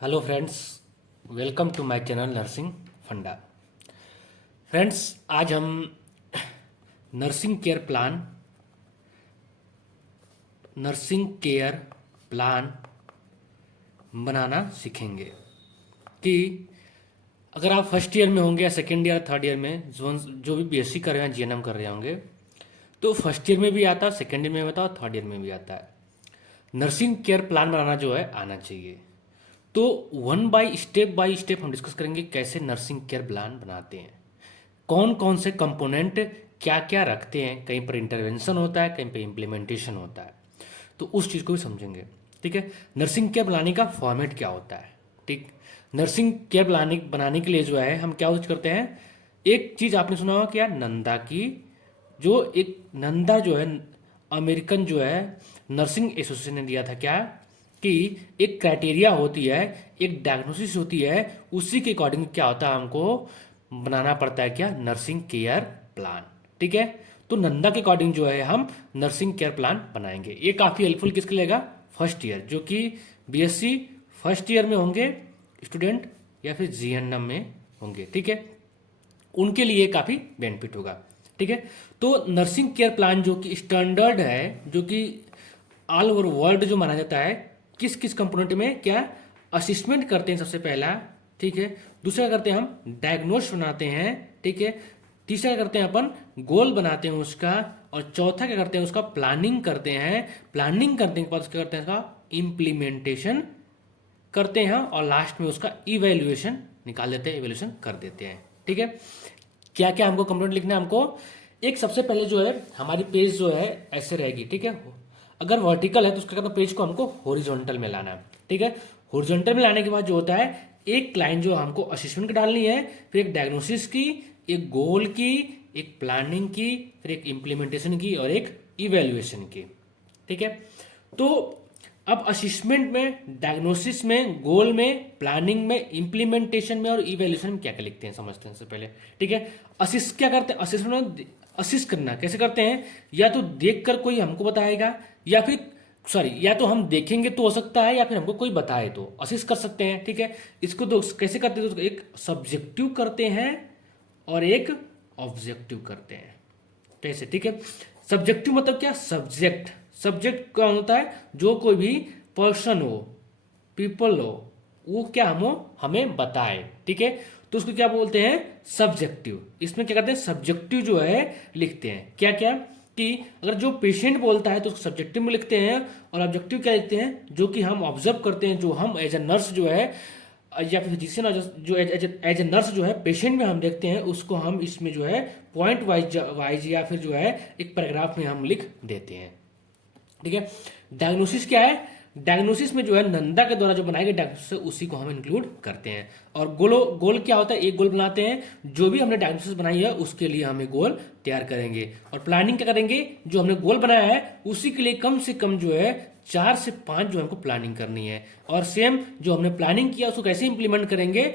Hello friends, welcome to my channel nursing Funda. Friends, आज हम nursing care plan बनाना सीखेंगे कि अगर आप फर्स्ट ईयर में होंगे या सेकेंड ईयर थर्ड ईयर में जो भी बीएससी कर रहे हैं, जीएनएम कर रहे होंगे, तो फर्स्ट ईयर में भी आता है, सेकेंड ईयर में भी आता है और थर्ड ईयर में भी आता है। नर्सिंग केयर प्लान बनाना जो है आना चाहिए। तो बाय स्टेप हम डिस्कस करेंगे कैसे नर्सिंग केयर प्लान बनाते हैं, कौन कौन से कंपोनेंट क्या क्या रखते हैं, कहीं पर इंटरवेंशन होता है, कहीं पर इम्प्लीमेंटेशन होता है, तो उस चीज़ को भी समझेंगे। ठीक है, नर्सिंग केयर बनाने का फॉर्मेट क्या होता है। ठीक, नर्सिंग केयर बनाने के लिए जो है हम क्या यूज करते हैं। एक चीज़ आपने सुना होगा क्या, नंदा की, जो एक नंदा जो है अमेरिकन जो है नर्सिंग एसोसिएशन ने दिया था क्या, कि एक क्राइटेरिया होती है, एक डायग्नोसिस होती है, उसी के अकॉर्डिंग क्या होता है, हमको बनाना पड़ता है क्या, नर्सिंग केयर प्लान। ठीक है, तो नंदा के अकॉर्डिंग जो है हम नर्सिंग केयर प्लान बनाएंगे। ये काफ़ी हेल्पफुल किसके लेगा, फर्स्ट ईयर, जो कि बीएससी फर्स्ट ईयर में होंगे स्टूडेंट या फिर जीएनएम में होंगे। ठीक है, उनके लिए काफ़ी बेनिफिट होगा। ठीक है, तो नर्सिंग केयर प्लान जो कि स्टैंडर्ड है, जो कि ऑल ओवर वर्ल्ड जो माना जाता है, किस किस कंपोनेंट में क्या असिस्मेंट करते हैं सबसे पहला। ठीक है, दूसरा करते हैं हम डायग्नोस बनाते हैं। ठीक है, तीसरा करते हैं अपन गोल बनाते हैं उसका, और चौथा क्या करते हैं उसका प्लानिंग करते हैं। प्लानिंग करने के बाद क्या करते हैं उसका इम्प्लीमेंटेशन करते हैं, और लास्ट में उसका इवेल्युएशन निकाल देते हैं, इवेल्युएशन कर देते हैं। ठीक है, क्या क्या हमको कंपोनेंट लिखना है। हमको एक सबसे पहले जो है हमारी पेज जो है ऐसे रहेगी। ठीक है, अगर वर्टिकल है तो उसका पेज को हमको हॉरिजॉन्टल में लाना है। ठीक है, हॉरिजॉन्टल में लाने के बाद जो होता है, एक लाइन जो हमको असेसमेंट की डालनी है, फिर एक डायग्नोसिस की, एक गोल की, एक प्लानिंग की, फिर एक इम्प्लीमेंटेशन की और एक इवेल्युएशन की। ठीक है, तो अब असिस्मेंट में, डायग्नोसिस में, गोल में, प्लानिंग में, इम्प्लीमेंटेशन में और इवेल्यूशन में क्या क्या लिखते हैं समझते हैं सबसे पहले। ठीक है, असिस्ट क्या करते हैं, असिस्मेंट में असिस्ट करना कैसे करते हैं, या तो देखकर कोई हमको बताएगा, या फिर या तो हम देखेंगे तो हो सकता है, या फिर हमको कोई बताए तो असिस्ट कर सकते हैं। ठीक है, इसको तो कैसे करते हैं, तो एक सब्जेक्टिव करते हैं और एक ऑब्जेक्टिव करते हैं। कैसे, ठीक है, सब्जेक्टिव मतलब क्या, सब्जेक्ट, सब्जेक्ट क्या होता है, जो कोई भी पर्सन हो, पीपल हो, वो क्या हम हमें बताए। ठीक है, तो उसको क्या बोलते हैं, सब्जेक्टिव। इसमें क्या करते हैं, सब्जेक्टिव जो है लिखते हैं क्या क्या, कि अगर जो पेशेंट बोलता है तो उसको सब्जेक्टिव में लिखते हैं, और ऑब्जेक्टिव क्या लिखते हैं, जो कि हम ऑब्जर्व करते हैं, जो हम एज ए नर्स जो है, या फिर फिजिशियन जो एज ए नर्स जो है पेशेंट में हम देखते हैं, उसको हम इसमें जो है पॉइंट वाइज या फिर जो है एक पैराग्राफ में हम लिख देते हैं। ठीक है, डायग्नोसिस क्या है, डायग्नोसिस में जो है नंदा के द्वारा जो बनाई गई डायग्नोसिस उसी को हम इंक्लूड करते हैं। और गोल क्या होता है, एक गोल बनाते हैं, जो भी हमने डायग्नोसिस बनाई है उसके लिए हम एक गोल तैयार करेंगे। और प्लानिंग क्या करेंगे, जो हमने गोल बनाया है उसी के लिए कम से कम जो है 4 से 5 जो हमको प्लानिंग करनी है। और सेम जो हमने प्लानिंग किया उसको कैसे इंप्लीमेंट करेंगे,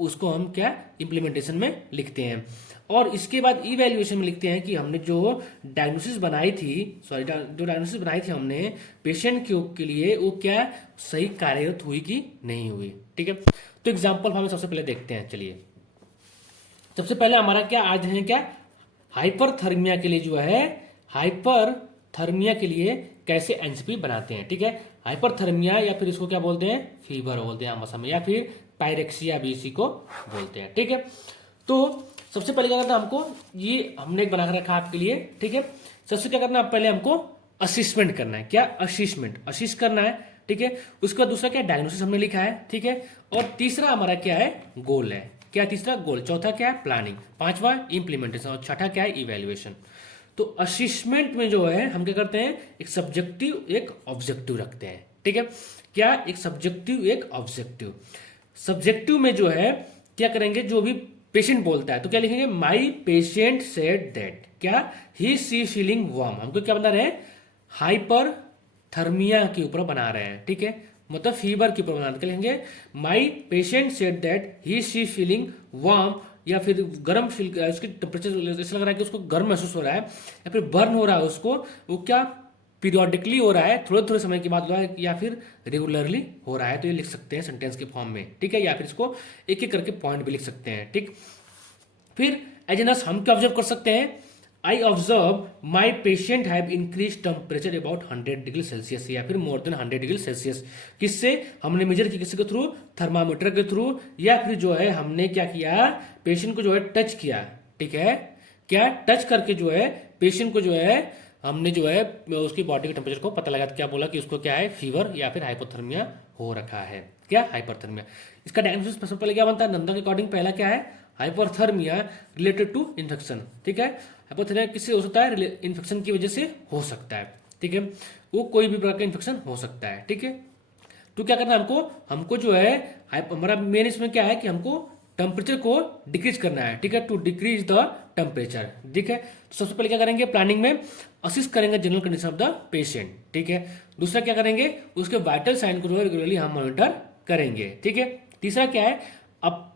उसको हम क्या इम्प्लीमेंटेशन में लिखते हैं। और इसके बाद इवैल्यूएशन में लिखते हैं कि हमने जो डायग्नोसिस बनाई थी, जो डायग्नोसिस बनाई थी हमने पेशेंट के लिए, वो क्या सही कार्यरत हुई कि नहीं हुई। ठीक है, तो एग्जाम्पल हम सबसे पहले देखते हैं। चलिए, सबसे पहले हमारा क्या आज है, क्या हाइपरथर्मिया के लिए जो है, हाइपरथर्मिया के लिए कैसे एनसीपी बनाते हैं। ठीक है, हाइपरथर्मिया या फिर इसको क्या बोलते हैं, फीवर बोलते हैं आम भाषा में, या फिर पायरेक्सिया भी इसी को बोलते हैं। ठीक है, तो सबसे पहले क्या करना है हमको, ये हमने एक बना कर रखा आपके लिए। ठीक है, सबसे क्या करना है, पहले हमको असिस्मेंट करना है। क्या, असिस्मेंट, असिस्ट करना है। ठीक है, उसके बाद दूसरा क्या, डायग्नोसिस हमने लिखा है। ठीक है, और तीसरा हमारा क्या है, गोल है। क्या, तीसरा गोल, चौथा क्या है, प्लानिंग, पांचवा इम्प्लीमेंटेशन, और छठा क्या है, इवेल्युएशन। तो असिस्मेंट में जो है हम क्या करते हैं, एक सब्जेक्टिव एक ऑब्जेक्टिव रखते हैं। ठीक है, क्या, एक सब्जेक्टिव एक ऑब्जेक्टिव। सब्जेक्टिव में जो है क्या करेंगे, जो भी पेशेंट बोलता है तो क्या लिखेंगे, माई पेशेंट सेड दैट, क्या, ही सी फीलिंग वार्म। हमको क्या बना रहे हैं, हाइपर थर्मिया के ऊपर बना रहे हैं। ठीक है, मतलब फीवर के ऊपर बना रहे हैं, लिखेंगे my patient said that he see feeling warm, या फिर गर्म फील, उसकी टेम्परेचर ऐसा लग रहा है कि उसको गर्म महसूस हो रहा है, या फिर बर्न हो रहा है उसको, वो क्या पीरियोडिकली हो रहा है, थोड़े थोड़े समय के बाद हो रहा है, या फिर रेगुलरली हो रहा है, तो ये लिख सकते हैं सेंटेंस के फॉर्म में, ठीक है, या फिर इसको एक एक करके पॉइंट भी लिख सकते हैं, ठीक। फिर एज ए नर्स हम क्या ऑब्जर्व कर सकते हैं, I observe my patient have increase temperature about 100 degree Celsius, या फिर मोर देन 100 डिग्री सेल्सियस। किससे हमने मेजर की, किसके थ्रू, थर्मामीटर के थ्रू, या फिर जो है हमने क्या किया, पेशेंट को जो है टच किया, ठीक है, क्या टच करके जो है पेशेंट को जो है हमने जो है उसकी बॉडी के टेम्परेचर को पता लगा, क्या बोला कि उसको क्या है, फीवर या फिर हाइपोथर्मिया हो रखा है, क्या हाइपरथर्मिया। इसका डायग्नोसिस सबसे पहले क्या बनता है, नंदा के अकॉर्डिंग पहला क्या है, हाइपरथर्मिया रिलेटेड टू इन्फेक्शन, ठीक है। हाइपरथर्मिया किससे हो सकता है, इन्फेक्शन की वजह से हो सकता है, ठीक है, वो कोई भी प्रकार का इन्फेक्शन हो सकता है, ठीक है। तो क्या करना है हमको, हमको जो है हमारा मेन इसमें क्या है कि हमको टेम्परेचर को डिक्रीज करना है, ठीक है, टू डिक्रीज द टेम्परेचर, ठीक है। तो सबसे पहले क्या करेंगे, प्लानिंग में असिस्ट करेंगे general condition of the patient, ठीक है। दूसरा क्या करेंगे, उसके वाइटल साइन को जो है रेगुलरली हम मॉनिटर करेंगे, ठीक है। तीसरा क्या है, अब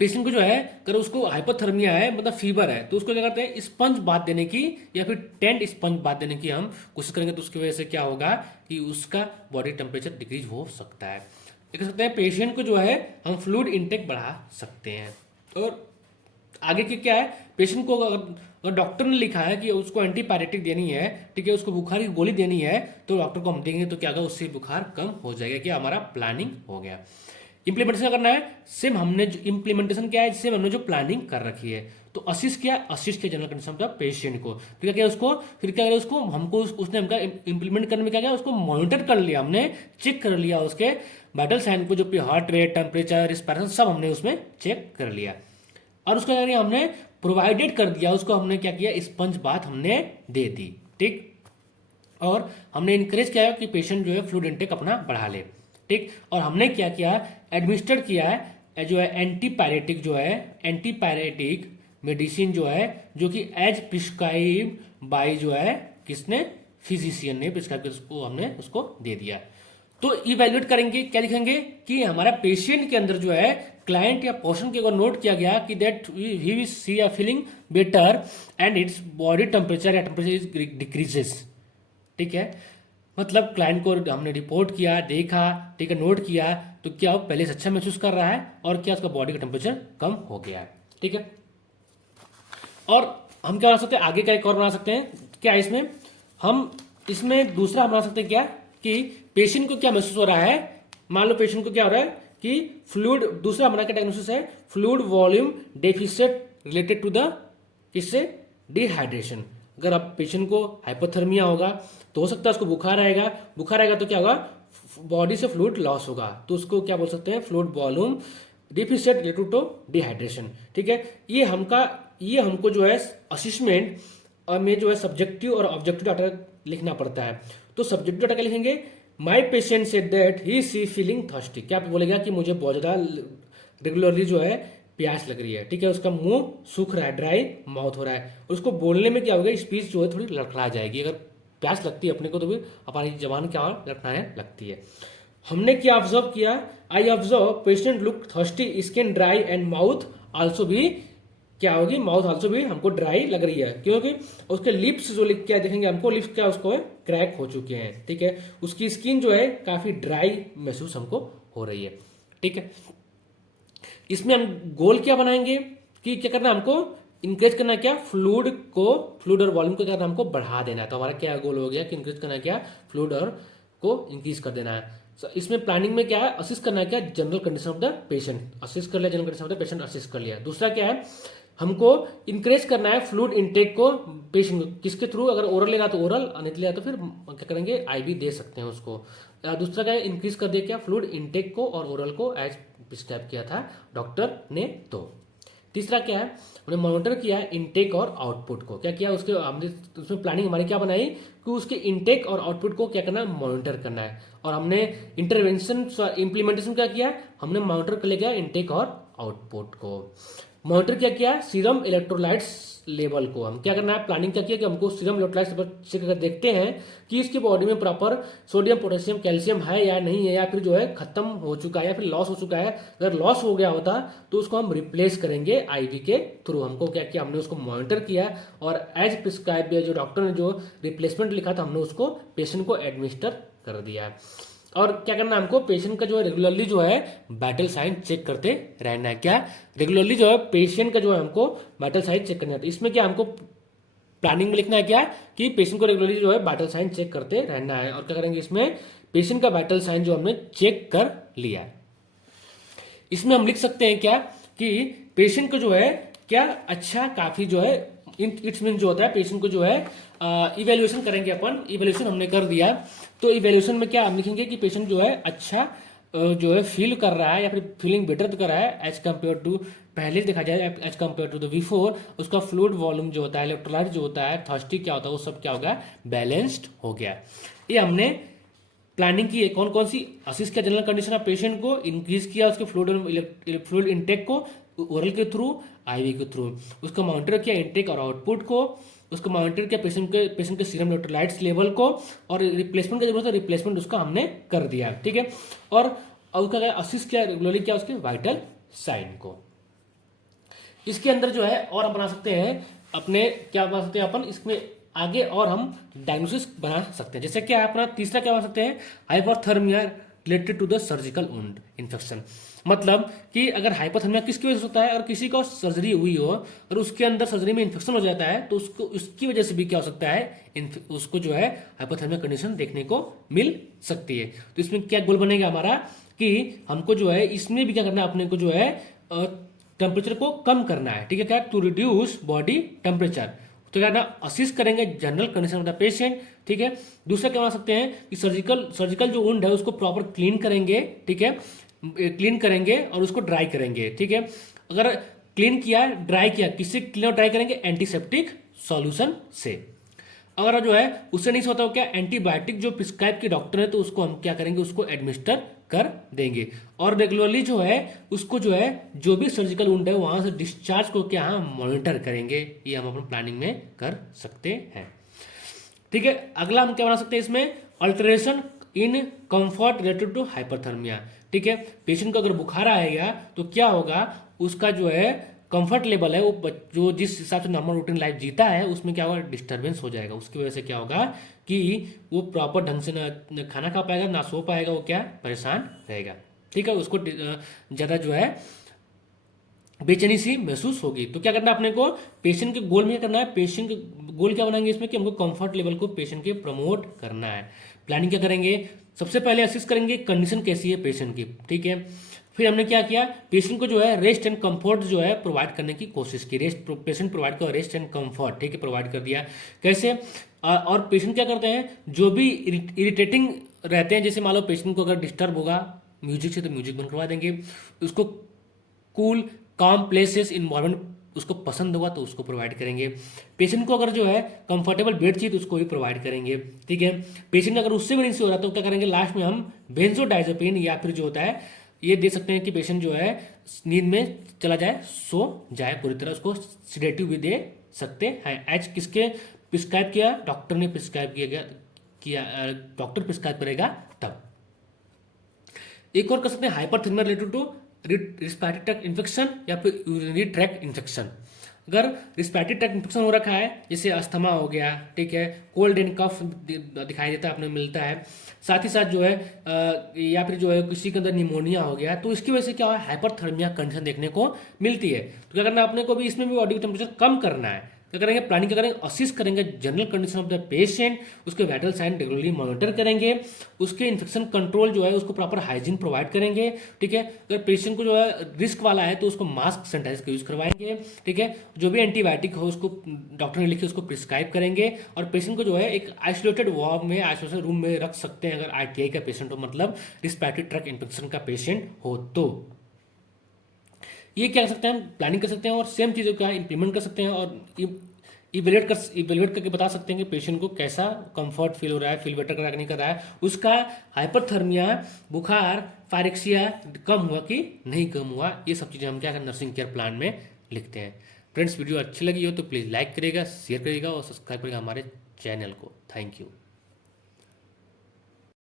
पेशेंट को जो है अगर उसको हाइपोथर्मिया है, मतलब फीवर है, तो उसको क्या करते हैं, स्पंज बाथ देने की या फिर टेंट स्पंज बाथ देने की हम कोशिश करेंगे, तो उसकी वजह से क्या होगा कि उसका बॉडी टेम्परेचर डिक्रीज हो सकता है। देख सकते हैं पेशेंट को जो है हम फ्लूइड इनटेक बढ़ा सकते हैं। और आगे की क्या है, पेशेंट को अगर डॉक्टर ने लिखा है कि उसको एंटीपायरेटिक देनी है, ठीक है, उसको बुखार की गोली देनी है, तो डॉक्टर को हम देंगे, तो क्या होगा, उससे बुखार कम हो जाएगा, क्या हमारा प्लानिंग हो गया। इंप्लीमेंटेशन करना है, सेम हमने जो इंप्लीमेंटेशन क्या है, सेम हमने जो प्लानिंग कर रखी है, तो असिस्ट किया, असिस्ट किया general condition of the patient को, फिर क्या उसको, फिर क्या करें उसको, हमको उसने हमका इंप्लीमेंट करने में क्या किया, उसको मॉनिटर कर लिया, हमने चेक कर लिया उसके वाइटल साइन को, जो हार्ट रेट, टेम्परेचर, रिस्पायरेशन सब हमने उसमें चेक कर लिया, और उसको क्या हमने प्रोवाइडेड कर दिया, उसको हमने क्या किया, स्पंज बाथ हमने दे दी, ठीक। और हमने इनकरेज किया कि पेशेंट जो है फ्लूइड इंटेक अपना बढ़ा ले, ठीक। और हमने क्या किया, एडमिनिस्टर किया है जो है एंटीपायरेटिक, जो है एंटीपायरेटिक मेडिसिन जो है, जो कि एज प्रिस्क्राइब बाय जो है किसने, फिजिशियन ने प्रिस्क्राइब किया, उसको हमने उसको दे दिया। तो इवेल्युएट करेंगे, क्या लिखेंगे कि हमारा पेशेंट के अंदर जो है क्लाइंट या पर्सन के अगर नोट किया गया कि that he will see a feeling better and its body temperature या टेम्परेचर डिक्रीजेस, ठीक है, मतलब क्लाइंट को हमने रिपोर्ट किया, देखा, ठीक है, नोट किया, तो क्या वो पहले से अच्छा महसूस कर रहा है और क्या उसका बॉडी का टेम्परेचर कम हो गया है, ठीक है। और हम क्या बना सकते हैं, आगे का एक और बना सकते हैं, क्या इसमें हम इसमें दूसरा बना सकते हैं, क्या कि पेशेंट को क्या महसूस हो रहा है, मान लो पेशेंट को क्या हो रहा है कि फ्लूइड, दूसरा हमारा क्या डायग्नोसिस है, fluid volume deficit related to the किससे, डिहाइड्रेशन। अगर आप पेशेंट को हाइपोथर्मिया होगा तो हो सकता है उसको बुखार आएगा, बुखार आएगा तो क्या होगा, बॉडी से फ्लूइड लॉस होगा, तो उसको क्या बोल सकते हैं, fluid volume deficit related to dehydration, ठीक है। ये हमको जो है असेसमेंट में जो है सब्जेक्टिव और ऑब्जेक्टिव डाटा लिखना पड़ता है। तो सब्जेक्टिव डाटा क्या लिखेंगे, my patient said that he see feeling thirsty, क्या बोलेगा कि मुझे बहुत ज्यादा रेगुलरली जो है प्यास लग रही है, ठीक है, उसका मुंह सूख रहा है, ड्राई माउथ हो रहा है, और उसको बोलने में क्या होगा, स्पीच जो है थोड़ी लड़खड़ा जाएगी, अगर प्यास लगती है अपने को तो भी हमारी जबान क्या लड़खड़ाने लगती है। हमने क्या ऑब्जर्व किया, I observe patient look thirsty, skin dry and mouth also भी क्या होगी, माउथ आल्सो भी हमको ड्राई लग रही है, क्योंकि उसके लिप्स जो लिख क्या देखेंगे हमको, लिप्स क्या उसको क्रैक हो चुके हैं, ठीक है, उसकी स्किन जो है काफी ड्राई महसूस हमको हो रही है, ठीक है। इसमें हम गोल क्या बनाएंगे कि क्या करना, हमको इंक्रीज करना क्या, फ्लूइड और वॉल्यूम को क्या करना, हमको बढ़ा देना है। तो हमारा क्या गोल हो गया कि इंक्रीज करना क्या, फ्लूइड और को इंक्रीज कर देना है। इसमें प्लानिंग में क्या है, असिस्ट करना है क्या, general condition of the patient, assist कर लिया, general condition of the patient assist कर लिया। दूसरा क्या है, हमको इंक्रीज करना है फ्लूइड इनटेक को पेशेंट किसके थ्रू, अगर ओरल लेना तो ओरल, नहीं लेना तो फिर क्या करेंगे, आईवी दे सकते हैं उसको। दूसरा क्या है, इंक्रीज कर दिया क्या, फ्लूइड इनटेक को और ओरल को एज प्रिस्क्राइब किया था डॉक्टर ने। तो तीसरा क्या है, हमने मॉनिटर किया है इनटेक और आउटपुट को, क्या किया उसके हमने उसमें प्लानिंग हमारी क्या बनाई कि उसके इनटेक और आउटपुट को क्या करना है, मॉनिटर करना है। और हमने इंटरवेंशन इंप्लीमेंटेशन क्या किया, हमने मॉनिटर कर लिया इनटेक और आउटपुट को। मॉनिटर क्या किया, सीरम इलेक्ट्रोलाइट्स लेवल को हम क्या करना है, प्लानिंग क्या किया कि हमको सीरम इलेक्ट्रोलाइट्स लेवल चेक करके देखते हैं कि इसकी बॉडी में प्रॉपर सोडियम पोटेशियम कैल्शियम है या नहीं है, या फिर जो है खत्म हो चुका है या फिर लॉस हो चुका है। अगर लॉस हो गया होता तो उसको हम रिप्लेस करेंगे आईवी के थ्रू। हमको क्या किया, हमने उसको मॉनिटर किया और एज प्रिस्क्राइब जो डॉक्टर ने जो रिप्लेसमेंट लिखा था हमने उसको पेशेंट को एडमिनिस्टर कर दिया। और क्या करना है हमको, पेशेंट का जो है रेगुलरली जो है वाइटल साइन चेक करते रहना है। क्या, रेगुलरली जो है पेशेंट का जो है हमको वाइटल साइन चेक करना है। इसमें क्या हमको प्लानिंग में लिखना है क्या कि पेशेंट को रेगुलरली जो है वाइटल साइन चेक करते रहना है। और क्या करेंगे, इसमें पेशेंट का वाइटल साइन जो हमने चेक कर लिया है, इसमें हम लिख सकते हैं क्या कि पेशेंट को जो है क्या अच्छा काफी जो है इट्स मीन जो होता है पेशेंट को जो है इवेल्युएशन करेंगे अपन। इवेल्युएशन हमने कर दिया तो इवेल्युएशन में क्या हम लिखेंगे कि पेशेंट जो है अच्छा जो है फील कर रहा है या फिर फीलिंग बेटर कर रहा है एज कम्पेयर टू पहले देखा जाए as compare to the before. उसका फ्लूइड वॉल्यूम जो होता है, इलेक्ट्रोलाइट जो होता है, थर्स्टी क्या होता है, वो सब क्या होगा, बैलेंस्ड हो गया। ये हमने प्लानिंग की है। कौन कौन सी, असिस्ट किया जनरल कंडीशन ऑफ पेशेंट को, इंक्रीज किया उसके फ्लूइड इनटेक को ओरल के थ्रू, आईवी के थ्रू, उसका मॉनिटर किया इनटेक और आउटपुट को, उसको मॉनिटर किया पेशेंट के सीरम इलेक्ट्रोलाइट्स लेवल को, और रिप्लेसमेंट की जरूरत है रिप्लेसमेंट उसका हमने कर दिया, ठीक है। और उसका असिस्ट किया रेगुलरली किया उसके वाइटल साइन को। इसके अंदर जो है और हम बना सकते हैं अपने, क्या बना सकते हैं अपन इसमें आगे, और हम डायग्नोसिस बना सकते हैं। जैसे क्या अपना तीसरा क्या बना सकते हैं, hyperthermia related to the surgical wound infection. मतलब कि अगर हाइपोथर्मिया किसकी वजह से होता है, और किसी को सर्जरी हुई हो और उसके अंदर सर्जरी में इन्फेक्शन हो जाता है तो उसको उसकी वजह से भी क्या हो सकता है, उसको जो है हाइपोथर्मिया कंडीशन देखने को मिल सकती है। तो इसमें क्या गोल बनेगा हमारा कि हमको जो है इसमें भी क्या करना है, अपने को जो है टेम्परेचर को कम करना है, ठीक है। क्या, टू रिड्यूस बॉडी टेम्परेचर, तो क्या करना, असिस्ट करेंगे general condition of the patient, ठीक है। दूसरा क्या बना सकते हैं कि सर्जिकल जो वुंड है उसको प्रॉपर क्लीन करेंगे, ठीक है, क्लीन करेंगे और उसको ड्राई करेंगे, ठीक है। अगर क्लीन किया ड्राई किया, किससे क्लीन और ड्राई करेंगे, एंटीसेप्टिक सॉल्यूशन से। अगर जो है उससे नहीं होता हो क्या, एंटीबायोटिक जो प्रिस्क्राइब के डॉक्टर है तो उसको हम क्या करेंगे, उसको एडमिनिस्टर कर देंगे। और रेगुलरली जो है उसको जो है जो भी सर्जिकल वुंड है वहां से डिस्चार्ज को क्या हम मॉनिटर करेंगे। ये हम अपनी प्लानिंग में कर सकते हैं, ठीक है। अगला हम क्या बना सकते हैं इसमें, alteration in comfort related to hyperthermia, ठीक है। पेशेंट को अगर बुखार आएगा तो क्या होगा, उसका जो है कंफर्ट लेवल है वो जो जिस हिसाब से नॉर्मल रूटीन लाइफ जीता है उसमें क्या होगा, डिस्टर्बेंस हो जाएगा। उसकी वजह से क्या होगा कि वो प्रॉपर ढंग से न खाना खा पाएगा ना सो पाएगा, वो क्या परेशान रहेगा, ठीक है। उसको ज़्यादा जो है बेचैनी सी महसूस होगी। तो क्या करना है अपने को, पेशेंट के गोल में क्या करना है, पेशेंट के गोल क्या बनाएंगे इसमें कि हमको कंफर्ट लेवल को पेशेंट के प्रमोट करना है। प्लानिंग क्या करेंगे, सबसे पहले असेस करेंगे कंडीशन कैसी है पेशेंट की, ठीक है। फिर हमने क्या किया, पेशेंट को जो है रेस्ट एंड कंफर्ट जो है प्रोवाइड करने की कोशिश की। रेस्ट पेशेंट प्रोवाइड कर रेस्ट एंड कंफर्ट, ठीक है, प्रोवाइड कर दिया। कैसे, और पेशेंट क्या करते हैं, जो भी इरिटेटिंग रहते हैं, जैसे मान लो पेशेंट को अगर डिस्टर्ब होगा म्यूजिक से तो म्यूजिक बंद करवा देंगे। उसको कूल काम प्लेसेस इन्वायरमेंट उसको पसंद होगा तो उसको प्रोवाइड करेंगे। पेशेंट को अगर जो है कंफर्टेबल बेड चाहिए तो उसको भी प्रोवाइड करेंगे, ठीक है। पेशेंट अगर उससे भी नहीं हो रहा तो क्या करेंगे, लास्ट में हम बेंजोडाइजेपिन या फिर जो होता है ये दे सकते हैं कि पेशेंट जो है नींद में चला जाए, सो जाए पूरी तरह, उसको सिडेटिव भी दे सकते हैं। एज किसके प्रिस्क्राइब किया, डॉक्टर ने प्रिस्क्राइब किया डॉक्टर प्रिस्क्राइब करेगा तब। एक और कर सकते हैं hyperthermia related to respiratory tract infection या फिर यूरिनरी ट्रैक्ट इन्फेक्शन। अगर रिस्पिरेटरी ट्रैक्ट इन्फेक्शन हो रखा है, जैसे अस्थमा हो गया, ठीक है, कोल्ड एंड कफ दिखाई देता है अपने मिलता है, साथ ही साथ जो है या फिर जो है किसी के अंदर निमोनिया हो गया, तो इसकी वजह से क्या है, हाइपरथर्मिया कंडीशन देखने को मिलती है। तो क्या करना है अपने को भी, इसमें भी बॉडी टेम्परेचर कम करना है। क्या करेंगे, प्लानिंग क्या करेंगे, असिस्ट करेंगे general condition of the patient, उसके वाइटल साइन रेगुलरली मॉनिटर करेंगे, उसके इन्फेक्शन कंट्रोल जो है उसको प्रॉपर हाइजीन प्रोवाइड करेंगे, ठीक है। अगर पेशेंट को जो है रिस्क वाला है तो उसको मास्क सैनिटाइजर का यूज करवाएंगे, ठीक है। जो भी एंटीबायोटिक हो उसको डॉक्टर ने लिखे उसको प्रिस्क्राइब करेंगे, और पेशेंट को जो है एक आइसोलेटेड वार्ड में आइसोलेशन रूम में रख सकते हैं अगर आईटीआई का पेशेंट हो, मतलब रिस्पिरेटरी ट्रैक्ट इन्फेक्शन का पेशेंट हो तो। ये क्या कर सकते हैं, प्लानिंग कर सकते हैं और सेम चीज़ों का इंप्लीमेंट कर सकते हैं, और इवेल्युएट करके बता सकते हैं कि पेशेंट को कैसा कंफर्ट फील हो रहा है, फील बेटर कर रहा है कि नहीं कर रहा है, उसका हाइपरथर्मिया, बुखार, पायरेक्सिया कम हुआ कि नहीं कम हुआ। ये सब चीज़ें हम क्या करें, नर्सिंग केयर प्लान में लिखते हैं। फ्रेंड्स, वीडियो अच्छी लगी हो तो प्लीज़ लाइक करिएगा, शेयर करिएगा और सब्सक्राइब करिएगा हमारे चैनल को। Thank you.